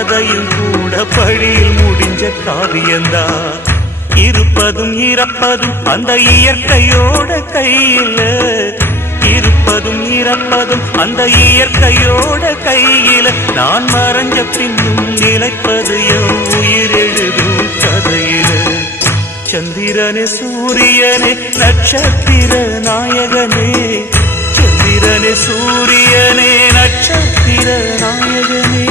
கதையும் கூட படியில் முடிஞ்ச காவியந்தான். இருப்பதும் இறப்பதும் அந்த இயற்கையோட கையில, இருப்பதும் இறப்பதும் அந்த இயற்கையோட கையில. நான் மறைஞ்ச பின்னும் நிலைப்பது என் உயிர் எழுதும் கதையில. சந்திரனே சூரியனே நட்சத்திர நாயகனே, சந்திரனே சூரியனே நட்சத்திர நாயகனே.